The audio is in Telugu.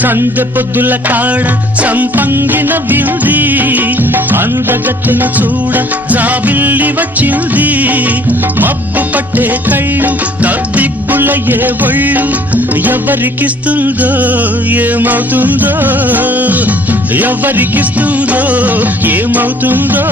సందె పొద్దుల కాడ సంపంగిన వింది అందగత్తెను చూడ జాబిల్లి వచ్చింది మబ్బు పట్టే కళ్ళు తద్దిబ్బుల ఏ ఒళ్ళు ఎవరికిస్తుందో ఏమవుతుందో ఎవరికిస్తుందో ఏమవుతుందో